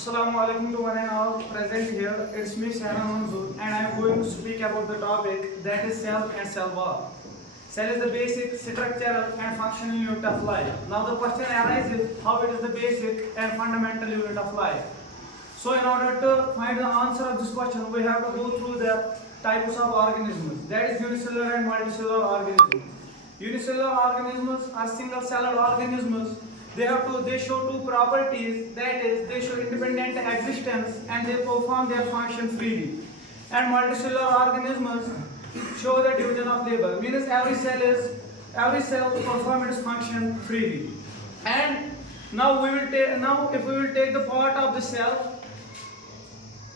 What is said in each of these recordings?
Assalamu alaikum to one and all present here. It's me Sahran Manzoor and I am going to speak about the topic that is cell and cell wall. Cell is the basic structural and functional unit of life. Now the question arises how it is the basic and fundamental unit of life. So in order to find the answer of this question, we have to go through the types of organisms. That is unicellular and multicellular organisms. Unicellular organisms are single-celled organisms. They show two properties, that is, they show independent existence and they perform their function freely. And multicellular organisms show the division of labor, means every cell perform its function freely. And now if we will take the part of the cell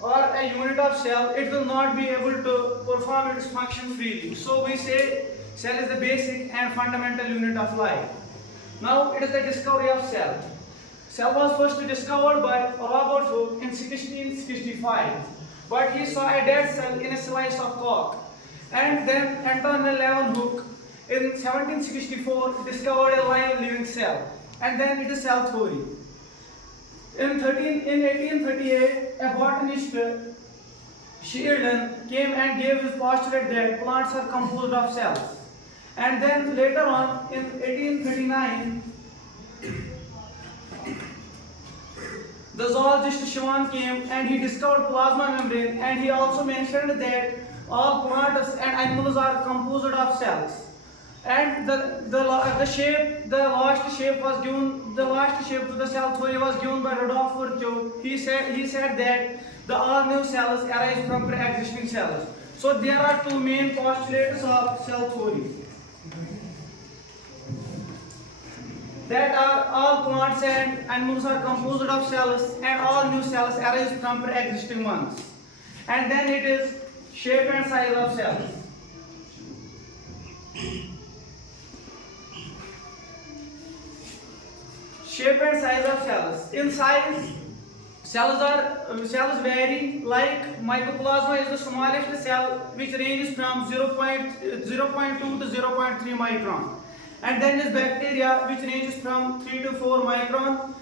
or a unit of cell, it will not be able to perform its function freely. So we say cell is the basic and fundamental unit of life. Now it is the discovery of cell. Cell was first discovered by Robert Hooke in 1665, but he saw a dead cell in a slice of cork. And then Anton Leeuwenhoek in 1764 discovered a live living cell, and then it is cell theory. In 1838, a botanist Sheridan came and gave his postulate that plants are composed of cells. And then later on, in 1839, the zoologist Schwann came and he discovered plasma membrane, and he also mentioned that all plants and animals are composed of cells. And the last shape to the cell theory was given by Rudolf Virchow. He said that all new cells arise from pre-existing cells. So there are two main postulates of cell theory. That are all plants and animals are composed of cells and all new cells arise from pre-existing ones. And then it is shape and size of cells. Shape and size of cells. In size, cells vary. Like mycoplasma is the smallest cell, which ranges from 0.2 to 0.3 micron. And then is bacteria, which ranges from 3 to 4 micrometer,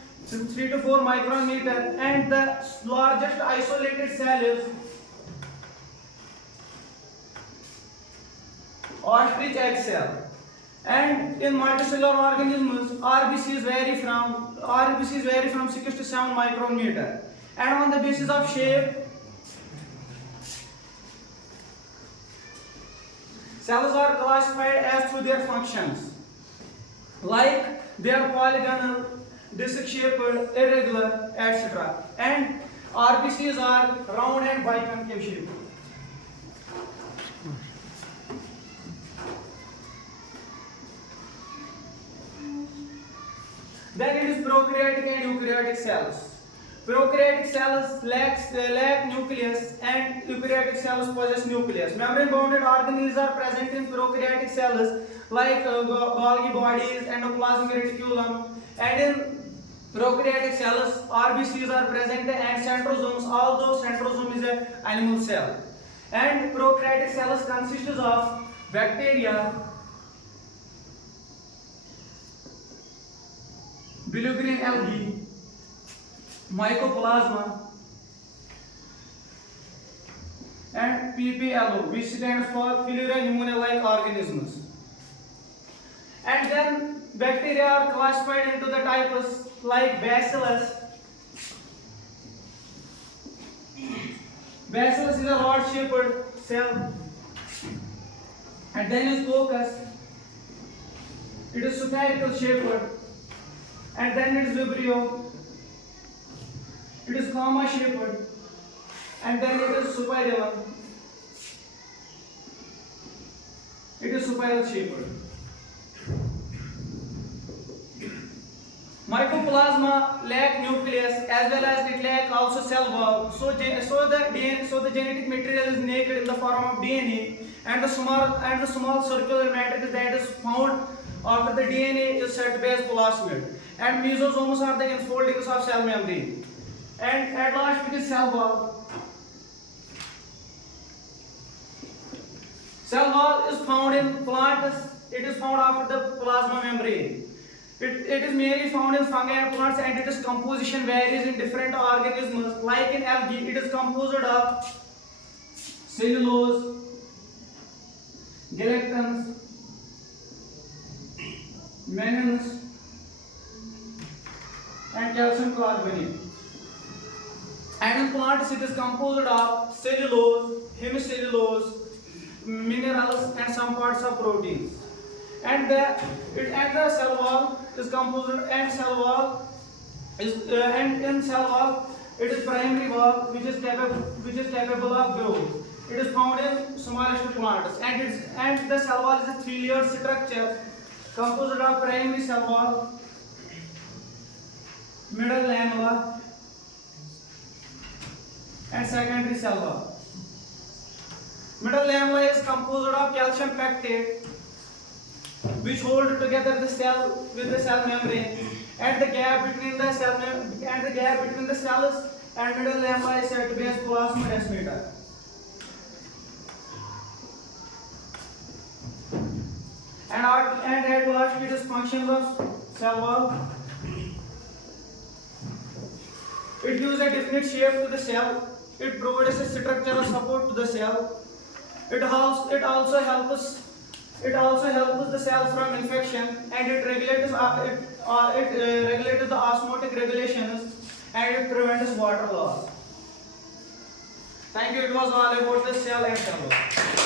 and the largest isolated cell is ostrich egg cell. And in multicellular organisms, RBCs vary from 6 to 7 micrometer. And on the basis of shape, cells are classified as to their functions. Like they are polygonal, disc-shaped, irregular, etc. And RBCs are round and biconcave shaped. Then it is prokaryotic and eukaryotic cells. Prokaryotic cells lack nucleus, and eukaryotic cells possess nucleus. Membrane-bounded organelles are present in prokaryotic cells like Golgi bodies, endoplasmic reticulum, and in prokaryotic cells RBCs are present and centrosomes, although centrosome is an animal cell. And prokaryotic cells consist of bacteria, bilirubin algae, mycoplasma, and PPLO, which stands for Pillura pneumonia-like organisms. And then bacteria are classified into the types like Bacillus. Bacillus is a rod-shaped cell. And then is Coccus. It is spherical shaped. And then it is Vibrio. It is comma shaped. And then it is Superior. It is spiral shaped. Mycoplasma lack nucleus as well as it lack also cell wall. So the genetic material is naked in the form of DNA, and the small circular matrix that is found after the DNA is said to be as plasmid. And mesosomes are the enfoldings of cell membrane. And at last it is cell wall. Cell wall is found in plants. It is found after the plasma membrane. It is mainly found in fungi and plants, and its composition varies in different organisms. Like in algae, it is composed of cellulose, galactans, mannans, and calcium carbonate. And in plants, it is composed of cellulose, hemicellulose, minerals, and some parts of proteins. And the cell wall is composed, and cell wall is and in cell wall it is primary wall which is capable of growth. It is found in smallest plants, and the cell wall is a three-layered structure composed of primary cell wall, middle lamella, and secondary cell wall. Middle lamella is composed of calcium pectate, which hold together the cell with the cell membrane, and the gap between the cells and middle lamella is said to be as plasmodesmator. And at last, it is functions of cell wall. It gives a definite shape to the cell. It provides a structural support to the cell. It also helps the cell from infection, and it regulates the osmotic regulations, and it prevents water loss. Thank you. It was all about the cell and cell wall.